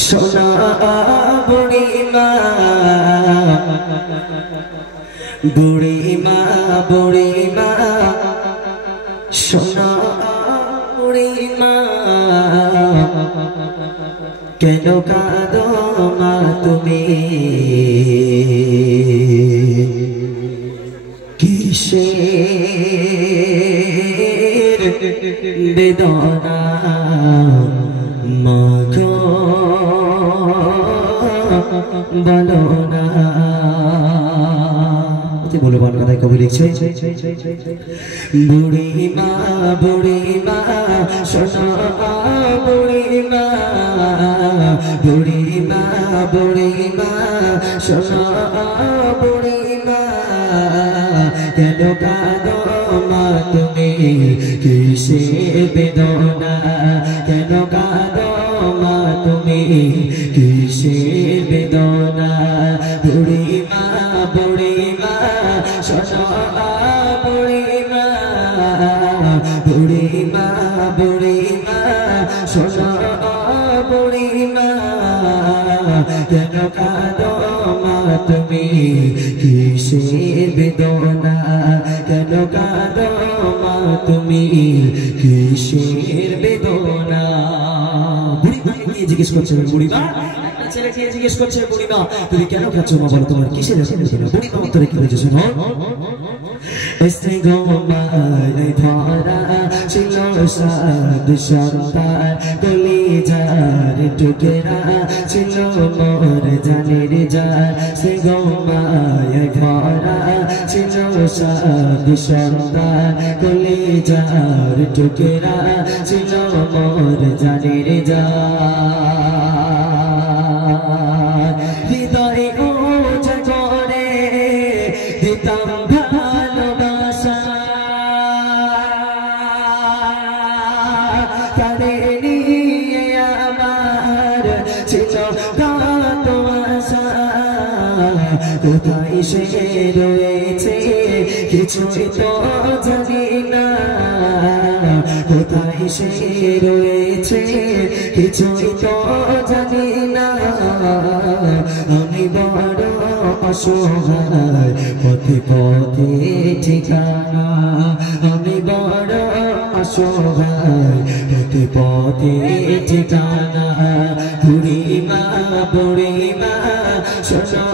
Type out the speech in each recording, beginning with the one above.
সোনা বুড়িমা বুড়িমা বুড়িমা সোনা বুড়িমা কেন কাঁদো মা তুমি কিসের বেদনা মাগো বলো না বলে বল কথায় কবি লিখছে বুড়িমা বুড়িমা সোনা বুড়িমা বুড়িমা বুড়িমা সোনা বুড়িমা কেন কাঁদো মা তুমি কিসের বেদনা কেন কাঁদো মা তুমি কিসের বেদনা বুড়িমা বুড়িমা সোনা বুড়িমা বুড়িমা বুড়িমা সোনা বুড়িমা কেন কাঁদো মা তুমি কিসের বেদনা কেন কাঁদো মা তুমি কিসের বেদনা বুড়িমা জিজ্ঞেস করছে বুড়িমা ছেলেকে জিজ্ঞেস করছে বুড়িমা তুমি কেন কাঁদছো মা বলো তোমার কিসের বেদনা বুড়িমা উত্তরে কি বলছে শোনো এসে গো মায়ের ধরা ছিল সাদ সন্তান কলিজার টুকরা ছিল মোর জানের জান সে গো মায়ের ধরা ছিল সাদ সন্তান কলিজার টুকরা ছিল মোর জানের জান হৃদয়ে ওঝা করে দিতাম ভালোবাসা কারে নিয়ে আমার ছিল কত আশা কোথায় সে রয়েছে কিছুই তো জানি না কোথায় সে রয়েছে কিছুই তো জানি না আমি বড় অসহায় পথে পথে ঠিকানা আমি বড় অসহায় পথে পথে ঠিকানা বুড়িমা বুড়িমা সোনা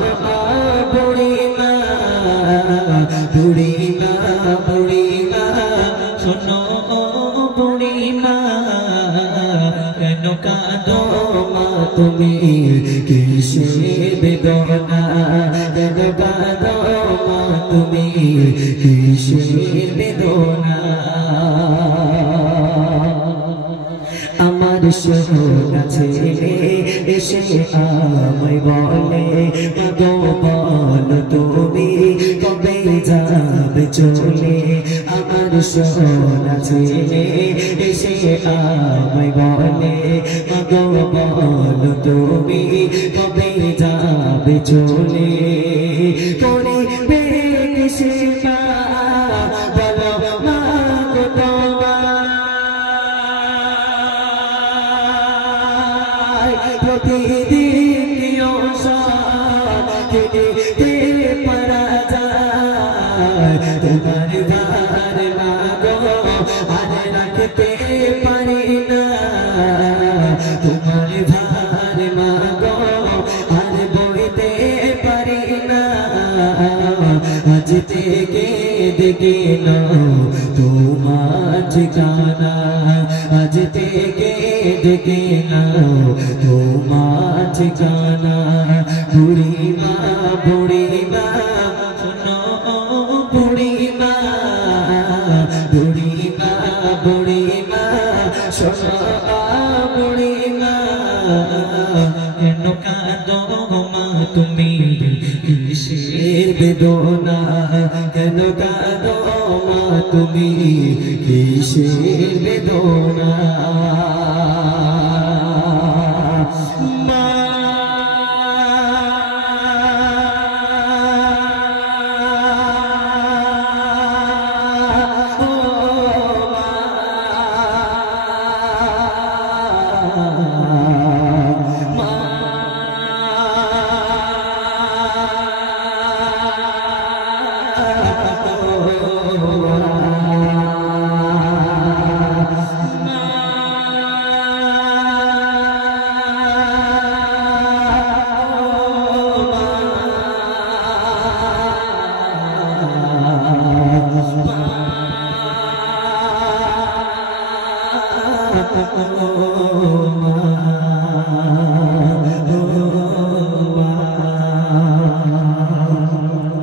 বুড়িমা বুড়িমা বুড়িমা সোনা বুড়িমা কেন কাঁদো মা তুমি কিসের বেদনা কেন কাঁদো মা তুমি কিসের বেদনা আমার সোনা ছেলে এসে আমায় বলে মাগো বলো তুমি কবে যাবে চলে আমার সোনা ছেলে এসে আমায় বলে মাগো বলো তুমি কবে যাবে চলে করিবে সেবা বলো মাগো তোমায় প্রতিদিন দিতে পারা যায় তোমার ভার মাগো আর রাখতে পারি না তোমার ভার মাগো আর বইতে পারি না আজ থেকে দেখে নাও তোমার ঠিকানা আজ থেকে দেখে নাও তোমার ঠিকানা বুড়িমা বুড়িমা শোনো বুড়িমা বুড়িমা বুড়িমা শোনো বুড়িমা কেন কাঁদো মা তুমি কিসের বেদনা কেন কাঁদো মা তুমি কিসের বেদনা মা মা